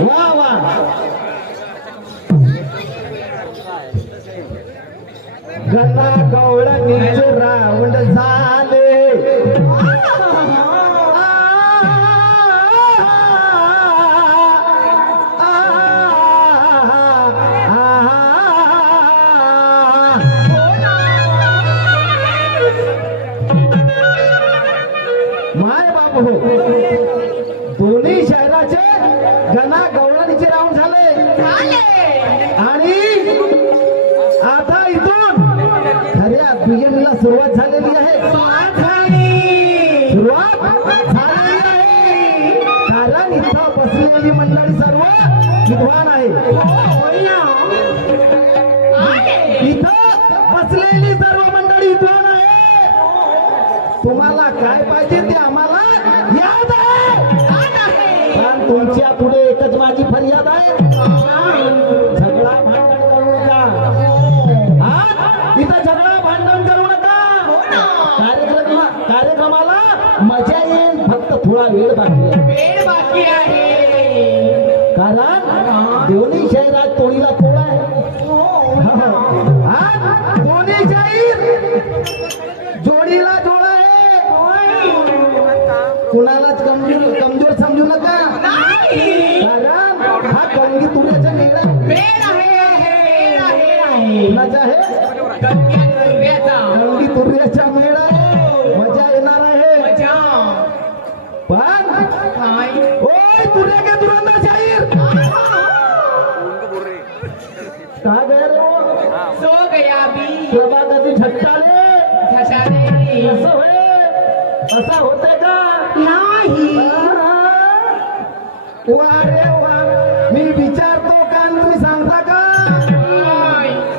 वा वा गणा गवळणीचे राऊंड झाले माय बाप हो दोन्ही शहराचे गणा गवळणीचे राऊंड झाले आणि आता इथून खऱ्या दुय्यमीला सुरुवात झालेली आहे कारण इथं बसलेली मंडळी सर्व विद्वान आहे इथं बसलेली सर्व मंडळी विद्वान आहे तुम्हाला काय पाहिजे ते आम्हाला याद आहे पण तुमच्या पुढे एकच माझी फरियाद आहे झगडा भांडण करू नका इथं झगडा भांडण करू नका कार्यक्रमाला मजा येईल फक्त थोडा वेळ बाकी आहे कारण दोन्ही शहरात तोडीला तोड आहे दोन्ही शहर जोडीला जोड आहे कुणालाच कमजोर समजू नका कारण हा कंगी तुऱ्याचा मेळा कुणाचा आहे कंगी तुऱ्याचा मेळा मजा येणार आहे पण ओय तुऱ्या के दुरांदा शाहीर कहा गए रे वो सो गया भी प्रभाकरती झटकाले असं होय असा होते का नाही वा रे वा मी विचारतो का तुम्ही सांगता का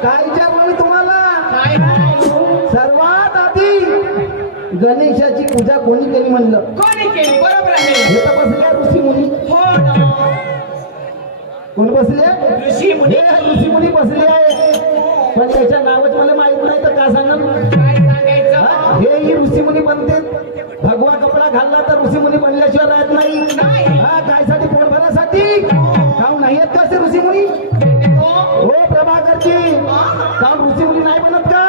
काय विचारलं मी तुम्हाला सर्वात आधी गणेशाची पूजा कोणी केली म्हणलं कोणी केली बरोबर आहे हे तर बसले ऋषी मुनी हो ना कोण बसले ऋषी मुनी ऋषी मुनी बसले आहे पण त्याच्या नावच मला माहित नाही तर का सांगा काय सांगायचं हे ही ऋषी मुनी बनते भगवा कपडा घालला तर ऋषी मुनी बनल्याशिवाय राहत नाही हा कायसाठी पोट भरण्यासाठी काहून नाही आहेत का असे ऋषी मुनी हो प्रभाकरची काहून ऋषी मुनी नाही बनत का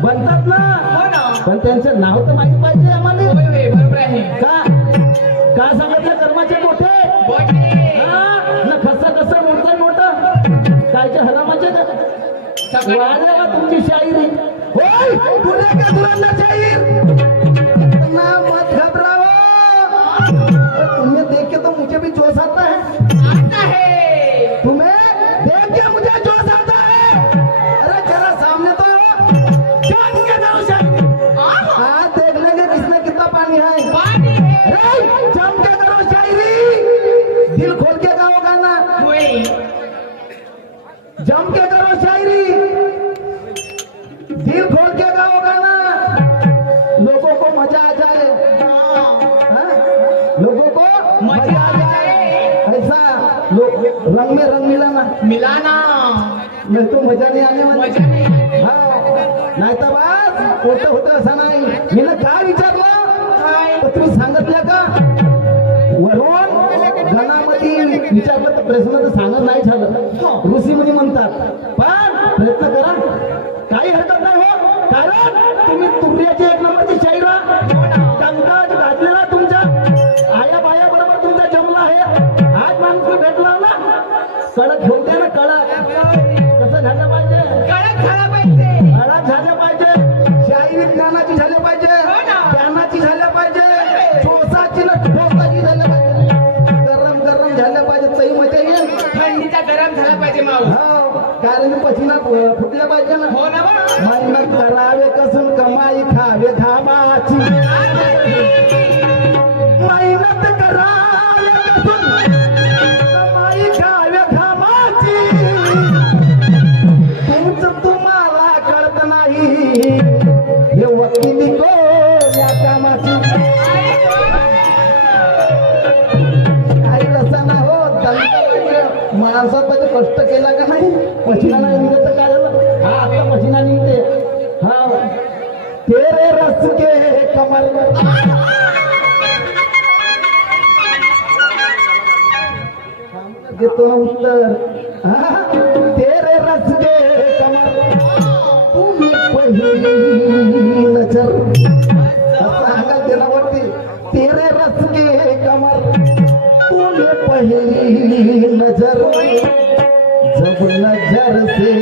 बनतात ना पण त्यांचं नाव तर माहित पाहिजे आम्हाला बरोबर आहे का सांगितलं कर्माचे मोठे ना कसं मोठं कायच्या हरामाचे वाढवा तुमची शायरी होय दुर्या का दुरांना शाहीर इतना मत घबराओ तुम्हें देख के तो मुझे भी जोश आता है तुम्हें देख के मुझे जोश आता है अरे जरा सामने तो जान के करो शायरी आज देख लेंगे किसमें कितना पानी है जम के करो शायरी दिल खोल के गाओ गाना जम के करो शायरी दिल खोल के गाओ गाना लोगों को मजा आ जाए लोगों को मजा आ जाए ऐसा रंग में रंग मिलाना नहीं तो मजा नहीं आने वाली नाही तर बस होतं होतं असं नाही मी ना काय विचारलं तर तुम्ही सांगितलं का वरून गणामध्ये विचारलं तर प्रश्न तर सांगत नाही झालं ऋषी मुनी म्हणतात पण प्रयत्न करा काही हरकत नाही हो कारण तुम्ही तुर्याचे एक नंबरची शाहीरा टंकाच गाजलेला तुमच्या आया बाया बरोबर तुमचा जमला आहे आज माणूस भेटला ना कडक घेऊन द्या ना कडक कसं झालं पाहिजे कडक झालं पाहिजे शाहीरी ज्ञानाची झाल्या पाहिजे ज्ञानाची झाल्या पाहिजे चोसाची ना ठोसाची झाल्या पाहिजे गरम झाल्या पाहिजे तरी मजा येईल थंडीचा गरम झाला पाहिजे माऊ कारण पसीना फुटल्या पाहिजे ना हो ना मेहनत करावे कसून कमाई खावे घामाची मेहनत करावे कसून कमाई खावे घामाची तुमचं तुम्हाला कळत नाही हे वकिली कोण्या कामाची काही रसा ना हो माणसात पाहिजे कष्ट केला का नाही पसीना नाही निघत काय झालं हा आता पसीना निघते हा तेरे रस के कमल देतो ना उत्तर हा? तेरे रस के कमर तुम्ही पहिली नजर सांगाल त्याला वरती तेरे रस के कमर तूने पहली नजर जब नजर से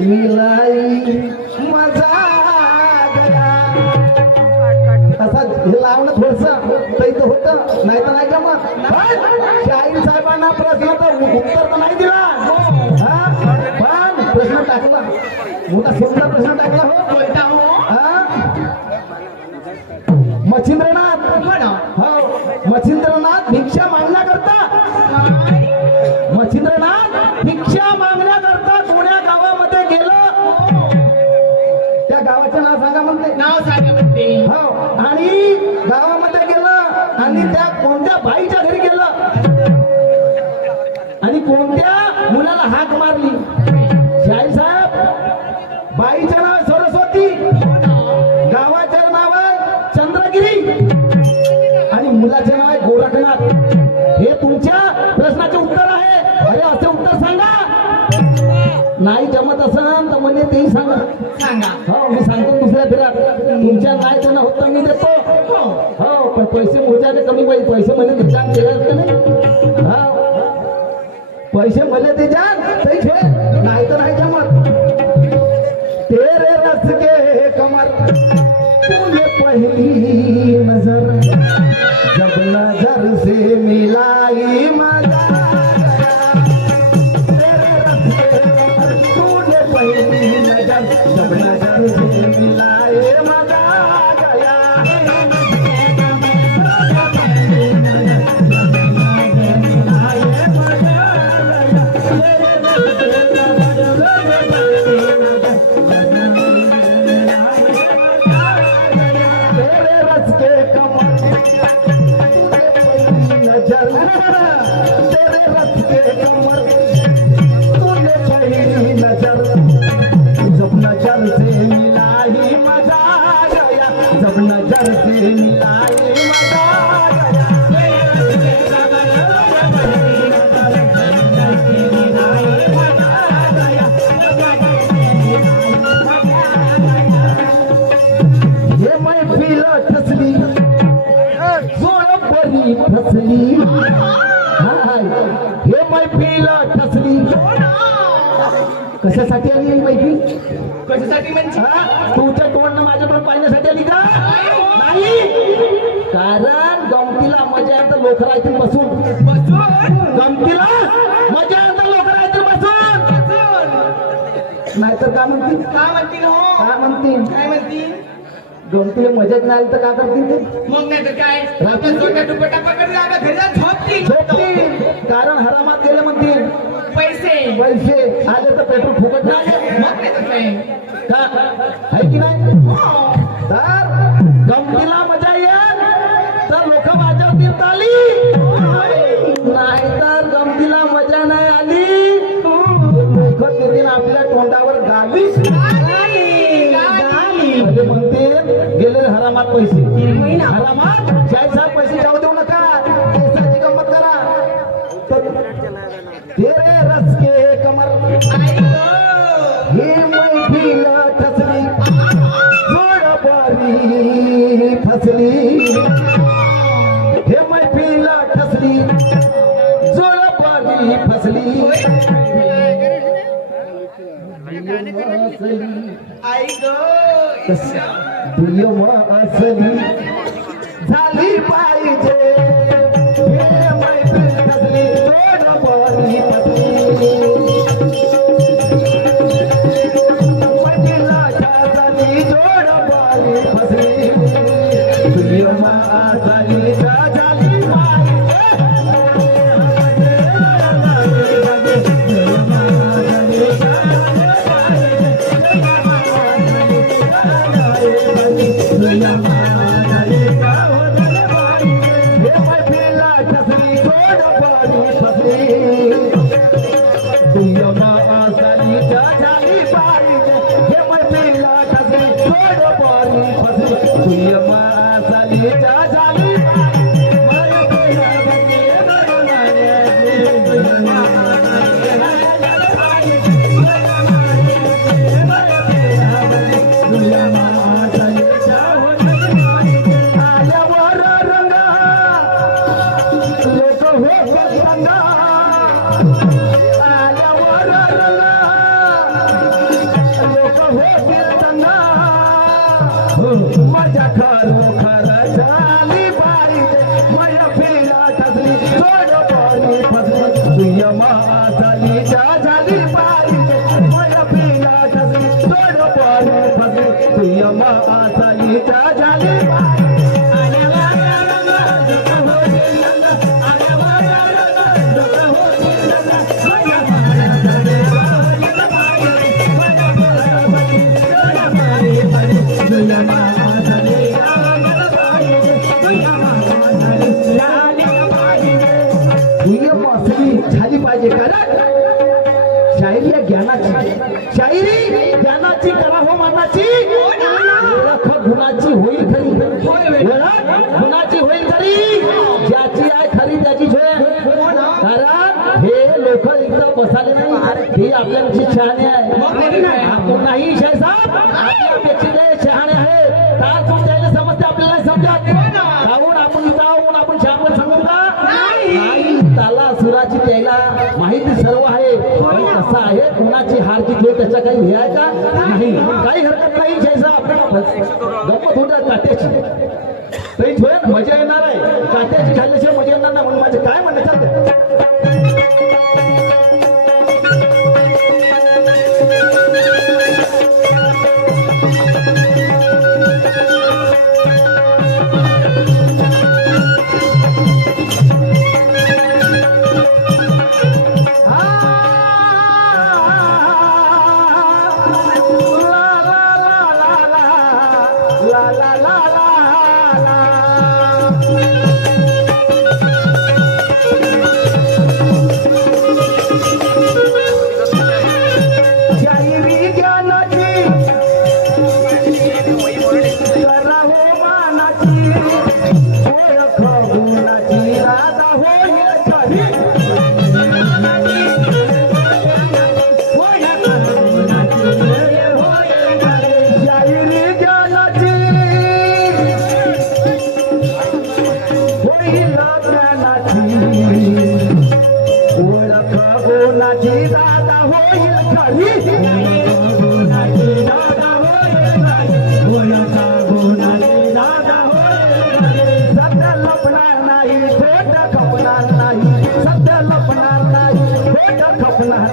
मिलाई मजा गया असा हे लावणं थोडस तर होतं नाही तर नाही का मग शाहीर साहेबांना प्रश्नाचं उत्तर तर नाही दिला हा? पण प्रश्न टाकला मोठा सुंदर प्रश्न टाकला हो बोलता हो हा? मच्छिंद्रनाथ हो मच्छिंद्रनाथ भिक्षा मागण्याकरता मच्छिंद्रनाथ भिक्षा मागण्याकरता कोण्या गावामध्ये गेलं त्या गावाचं नाव सांगा म्हणते नाव सांगा म्हणते हो आणि गावामध्ये गेलं आणि त्या कोणत्या बाईच्या घरी गेलं आणि कोणत्या मुलाला हाक मारली शाही साहेब बाईचं नाव सरस्वती गावाचं नाव आहे चंद्रगिरी आणि मुलाचे नाव आहे गोरखनाथ हे तुमच्या प्रश्नाचे उत्तर आहे अरे असे उत्तर सांगा नाही जमत असन तर म्हणजे तेही सांगा सांगा हो मी सांगतो दुसऱ्या फिरात तुमच्या नाही त्यांना होतं मी देतो हो पण पैसे मोजायला कमी पैसे मध्ये ते जाण ते नाही हो पैसे मला ते जाण ते नाही तर नाही जमत तेरे रस के कमर तूने पहली नजर जब नजर से मिलाई मजा गया तेरे रस के कमर तूने पहली नजर जब नजर से मिलाई मजा गया तेरे रस के कमर तूने पहली नजर तेरे रस के कमर तूने पहली नजर जब नजर से मिलाई मजा गया जब नजर से मिलाई मजा ये मैफिल ठसली जोर बरी फसली हाय हे मैफिल ठसली कशासाठी आली ही मैफिल कशासाठी म्हणजे हा? तुमच्या तोंडनं माझ्या पण पाहण्यासाठी आली का नाही कारण गमतीला मजा येतं लोक राहतील बसून बसून गमतीला मजा येतं लोक राहतील बसून नाहीतर का म्हणतील का म्हणतील हो का म्हणतील काय म्हणतील गमतीला मजाच नाही आली तर का करतील ते मग नाही तर काय आपल्या छोट्या दुपट्टा पकडला आपल्या घरी जाऊन झोपतील झोपतील कारण हरामात गेले म्हणतील पैसे पैसे आले तर पेट्रोल फुकट नाही आले. मग नाही तर काय का आहे की नाही हो. तर गमतीला मजा येईल तर लोक वाजवतील ताली नाही तर गमतीला मजा नाही आली लोक देतील आपल्या तोंडावर गाली म्हणजे म्हणते गेले हरामात पैसे हरामात शाहीसाहेब पैसे जाऊ देऊ नका पैशाची गंमत करा तर तेरे रस के कमर हे मैफिल ठसली जोड बारी फसली हे मैफिल ठसली जोड बारी फसली आई दुय्यम असली झाली पाहिजे हे मैफिल ठसली जोड बारी फसली मैफिल ठसली जोड बारी फसली दुय्यम असली झाली झाली होतील दंगा आल्यावर रंगा लोक होतील दंगा माझ्या खरोखर झाली पाहिजे माझ्या फिरा ठसली सोड पाणी फसली तुझ्या महाचालीच्या झाली पाहिजे माझ्या फिरा ठसली सोड पाणी फसली तुझ्या महाचालीच्या झाली झाली पाहिजे कारण शायरी आहे ज्ञानाची शायरी ज्ञानाची कला हो मानाची ओळख गुणाची होईल खरी ओळख गुणाची होईल खरी ज्याची आहे खरी त्याची कारण हे लोक इथं बसाले नाही हे आपल्याची शहाणे आहे आपण नाही शाह साहेब आपली अपेक्षा शहाणे आहे काय तू त्याला समजते आपल्याला समजत काहून आपण इथं आहोत आपण शहाण सांगू का नाही त्याला सुराची त्याला माहिती सर्व आहे पण कसं आहे कुणाची हार किती त्याच्या काही हे आहे का नाही काही हरकत नाही जैसा आपण गप्पत होत्या काट्याची तरी थोड्यात मजा येणार आहे काट्याची खाल्ल्याशिवाय मजा येणार नाही म्हणून माझे काय म्हणणं चालते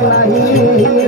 नाही